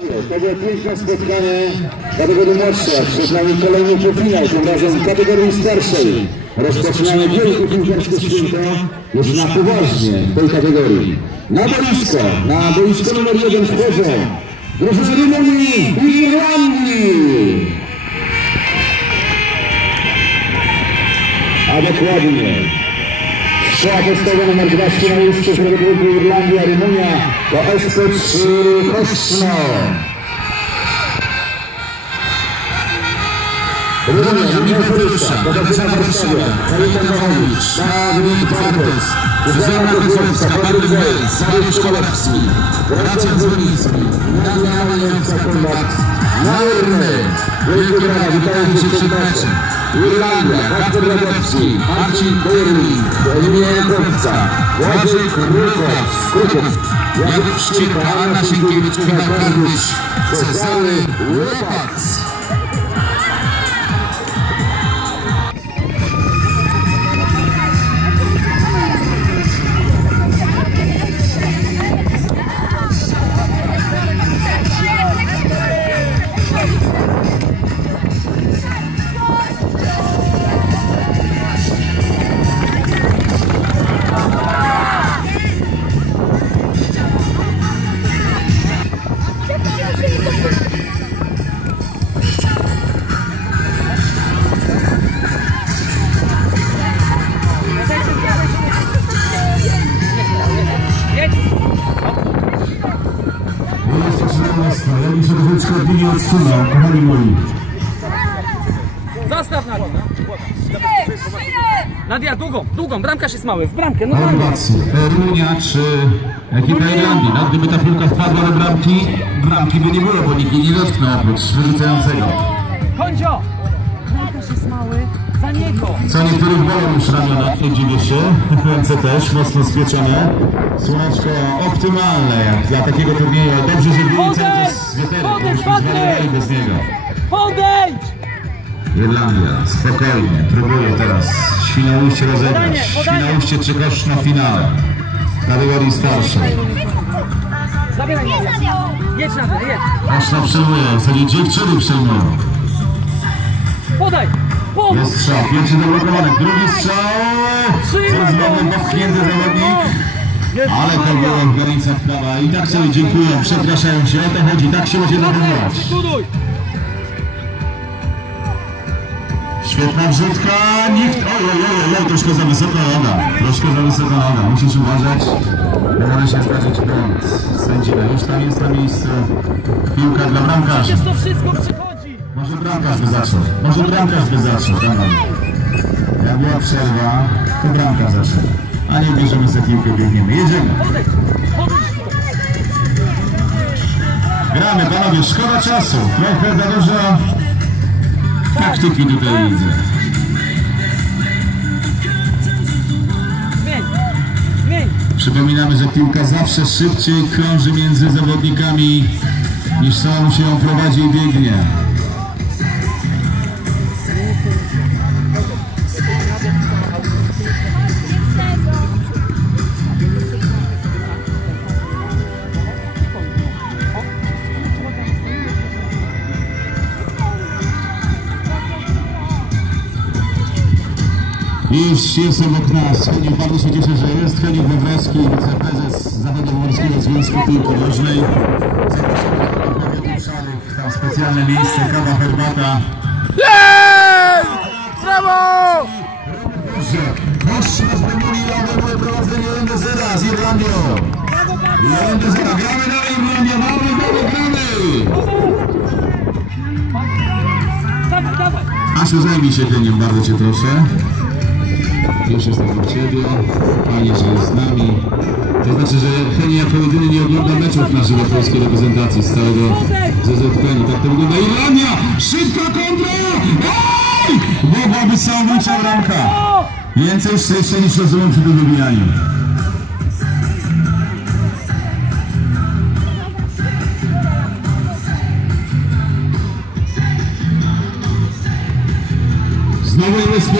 To było piękne spotkanie kategorii młodszych. Przed nami kolejny półfinał, tym razem kategorii starszej. Rozpoczynamy wielkie piłkarskie święto już na poważnie w tej kategorii. Na boisko, na boisko numer jeden wchodzą drużyny Rumunii i Irlandii. A dokładnie Strzała podstawowa numer 12 na liście Środkowy Irlandia, Rumunia to SC3 Koszno. Rumunia, Rumunia Porysza, Katarzyna Warszawia, Kajetan Wachowicz, Dawid Bartos, Zuzanna Kozłowska, Patryk Wejs, Mariusz Kolewski, Gracjan Zwoliński, Nadia Majewska Kombat, Naurny, Wielkie brawa, witają się przed meczem. Irlandia, Kacper Radowski, Marcin Berling, Emilia Jankowca, Błażej Krukow, Krukow, Jakub Szczypa, Anna Sienkiewicz, Michał Kardusz, Cezały Łopac. Od linii odsunął, kochani moi. Zastaw Nadia. Nadia, długą, długą, bramkarz jest mały, w bramkę, no. Chorwacji, Rumunia czy ekipa Irlandii. No, gdyby ta piłka wpadła do bramki, bramki by nie było, bo nikt jej nie dotknął oprócz wyrzucającego. Kondzio! Co niektórych bolą już ramiona, nie dziwię się. Ręce też mocno spieczone. Słoneczko optymalne jak dla takiego turnieju. Dobrze, że byli cały czas bo zwariowali bez niego. Podejdź! Irlandia, spokojnie, próbuje teraz Świnoujście rozegrać. Świnoujście czy kosz na finale. Kategorii starszej. Zabieraj Nadia. Jedź Nadia, jedź. Mocno przejmuje, w zasadzie dziewczyny przejmują. Podaj! Pomóż! Jest strzał, pierwszy zablokowany, drugi strzał. Mamy popchnięty zawodnik. Ale to było w granicach prawa. I tak sobie dziękują, przepraszają się, o to chodzi, tak się macie zachowywać. Świetna wrzutka, nikt... Oj, oj, oj, oj, troszkę za wysoka noga, troszkę za wysoka noga, musisz uważać, bo może się zdarzyć błąd. Sędzia już tam jest na miejscu, piłka dla bramkarza. Może bramkarz by zaczął, może bramkarz by zaczął, dawaj. Jak była przerwa, to bramka zaczął. A nie bierzemy za piłkę, biegniemy, jedziemy. Gramy, panowie, szkoda czasu. Trochę za dużo taktyki tutaj widzę. Przypominamy, że piłka zawsze szybciej krąży między zawodnikami niż sama się ją prowadzi i biegnie. Już jest obok nas. Henio, bardzo się cieszę, że jest Henio Wawrowski, wiceprezes Zawodowo-Morskiego Związku Piłki Nożnej. Tam specjalne miejsce, kawa, herbata. Brawo! Kości nas będą moje prowadzenie 1 do 0 z Irlandią. 1 do 0, gramy dalej Irlandia, mamy, mamy, gramy! Asiu, zajmij się Heniem, bardzo Cię proszę. Już jest obok Ciebie. Fajnie, że jest z nami. To znaczy, że Heni jako jedyny nie ogląda meczów na żywo polskiej reprezentacji z całego ZZPN. Tak to wygląda. Irlandia! Szybka kontra! Oj! Mogła być samobójcza bramka. Więcej szczęścia niż rozumiem przy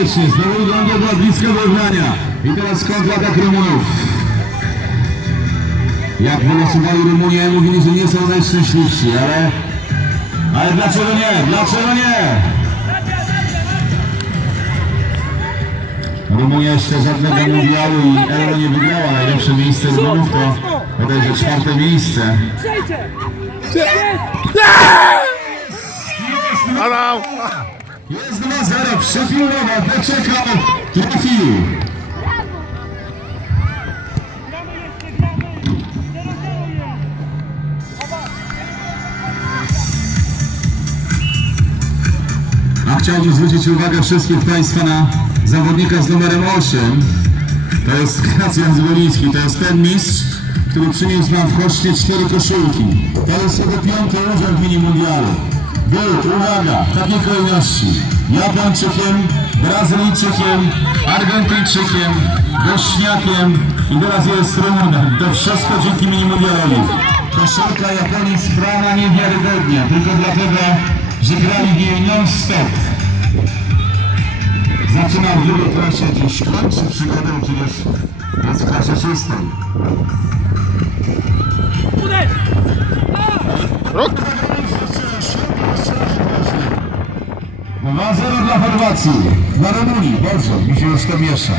wybijaniu. Znowu Irlandia była bliska wygrania. I teraz kontratak Rumunów. jak wylosowali Rumunię, mówili, że nie są najszczęśliwsi, ale... Ale dlaczego nie? Dlaczego nie? Rumunia jeszcze żadnego mundialu i Euro nie wygrała. Najlepsze miejsce Rumunów to bodajże czwarte miejsce. Przejdzie! Adam! Jest 2-0, przypilnował, poczekał, trafił. A chciałbym zwrócić uwagę wszystkich Państwa na zawodnika z numerem 8. To jest Gracjan Zwoliński, to jest ten mistrz, który przyniósł nam w koszcie cztery koszulki. To jest jego piąty udział w mini mundialu. Był, uwaga, w takiej kolejności. Japończykiem, Brazylijczykiem, Argentyńczykiem, Bośniakiem i teraz jest Rumunem. To wszystko dzięki mini mundialowi. Koszulka Japonii sprana niewiarygodnie, tylko dlatego, że grali w niej non-stop. Zaczynam w drugiej klasie, dziś kończy przygodę, przecież jest w klasie szóstej. Rok! 2-0 dla Chorwacji, dla Rumunii, bardzo, mi się już to miesza.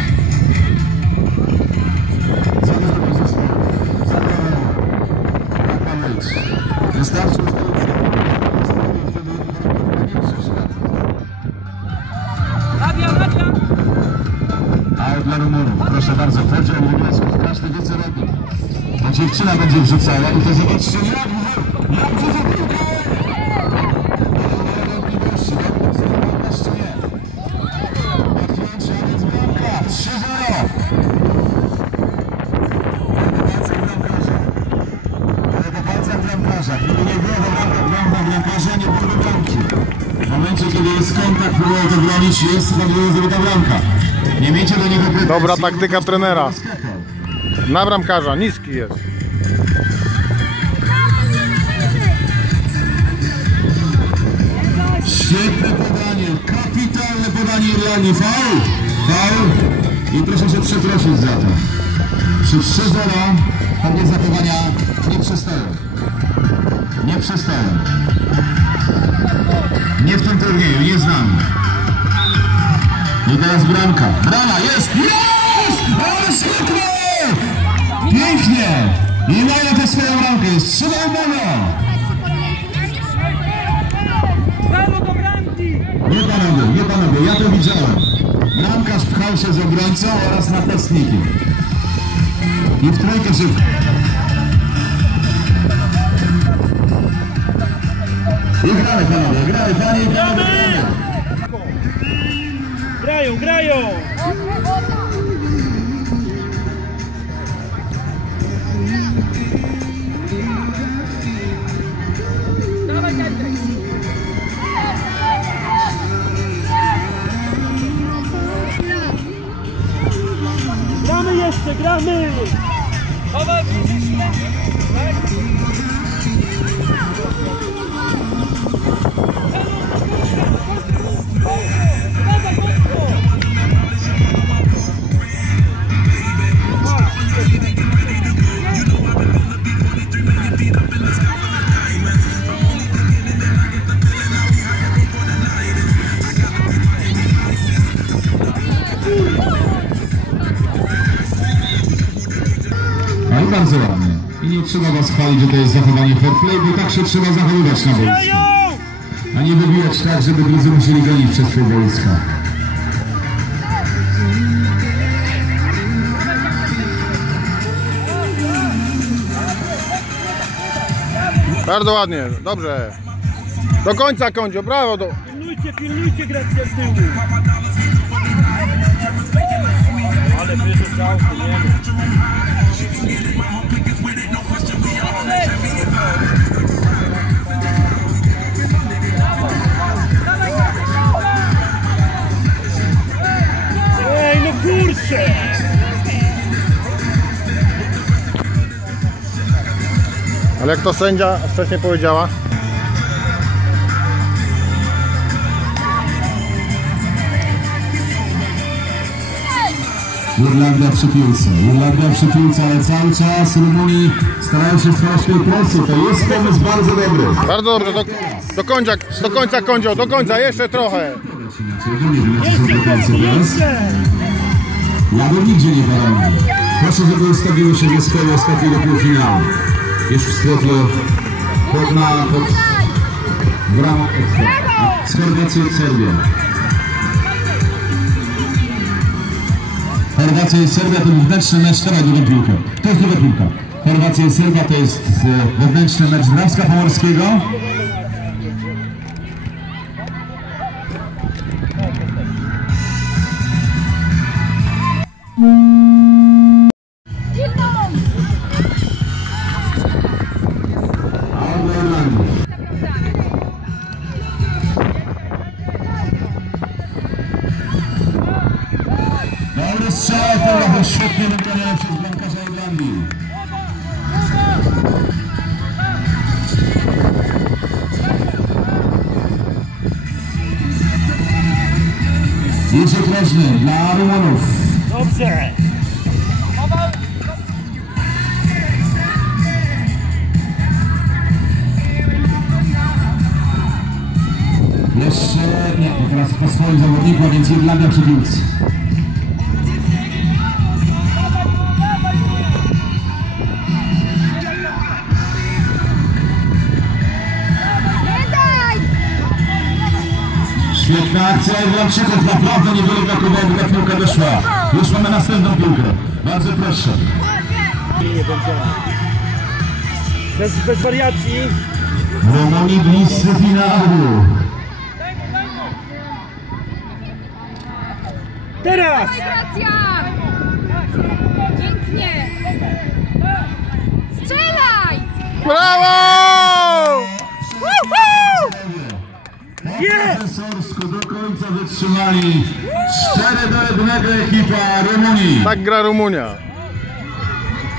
Wystarczy już to Radia, radia! A dla Rumunów, proszę bardzo, podział obowiązków, każdy wie co robi. Ta dziewczyna będzie wrzucała i to zobaczcie jak jest zdobyta bramka. Nie miejcie do niego pretensji. Dobra taktyka trenera. Na bramkarza, niski jest. Świetne podanie, kapitalne podanie Irlandii. Faul! Faul! I proszę się przeprosić za to. Przy 3-0 takie zachowania nie przystają. Nie przystają. Nie w tym turnieju, nie znam. I teraz bramka. Brama jest! Jest! Ale świetnie! Pięknie! I mają tę swoją bramkę. Jest 3 Brawo do bramki! Nie panowie, nie panowie, ja to widziałem. Bramkarz pchał się z obrońcą oraz napastnikiem. I w trójkę się... I gramy panowie, gramy panie Grają, bardzo ładnie. I nie trzeba was chwalić, że to jest zachowanie fair play, bo tak się trzeba zachowywać na boisku. A nie wybijać tak, żeby drudzy musieli gonić przez pół boiska. Bardzo ładnie, dobrze. Do końca kończę, brawo. Do... Pilnujcie, Grecja z tyłu! Ale wyrzucał. Ej, no kurczę! Ale jak to sędzia wcześniej powiedziała? Irlandia przy piłce. Irlandia przy piłce, ale cały czas Rumuni starają się stworzyć tej presję. To jest pomysł bardzo dobry. Bardzo dobrze, do, do końca, do końca Kondzio, do końca, jeszcze trochę. Ja bym nigdzie nie walał. Proszę, żeby ustawiły się zespoły ostatniego półfinału. Już w strefie pod na pod bramą z Chorwacją i Serbią. Chorwacja i Serbia to wewnętrzny mecz, dawaj drugą piłkę. To jest druga piłka. Chorwacja i Serbia to jest e, wewnętrzny mecz Drawska Pomorskiego. Idzie groźny dla Rumunów. Dobrze. Jeszcze nie, teraz po swoim zawodniku, a więc Irlandia przy piłce. Świetna akcja Irlandczyków, naprawdę brakowało, by ta piłka doszła. Już mamy następną piłkę. Bardzo proszę. Bez, bez wariacji. Romani bliscy finału. Teraz! Pięknie! Strzelaj! Brawo! Profesorsko do końca wytrzymali 4 do 1 ekipa Rumunii. Tak gra Rumunia.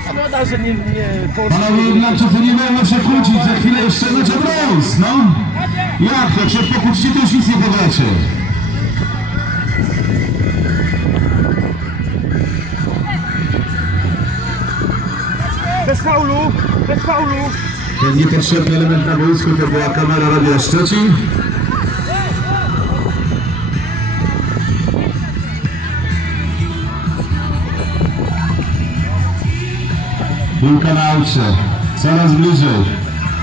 Szkoda, że nie, nie Panowie Irlandczycy nie będą się kłócić, za chwilę jeszcze o brąz, no. Jak to, się pokłócicie, to już nic nie powiecie. Bez faulu! Bez faulu! Ten niepotrzebny element na boisku to była kamera Radia Szczecin. Piłka na aucie, coraz bliżej.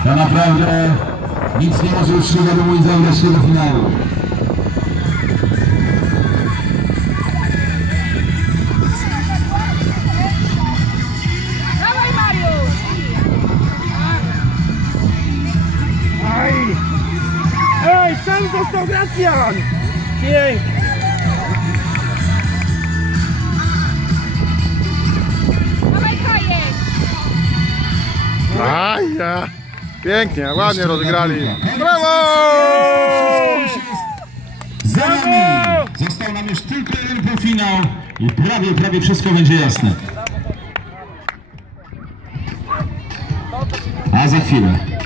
To naprawdę nic nie może utrzymać do mój zagrać się do finału. Ej, sam został Gracjan! Pięknie! Aj, ja. Pięknie, ładnie rozegrali. Brawo! Za nami! Został nam już tylko jeden półfinał i prawie, prawie wszystko będzie jasne. A za chwilę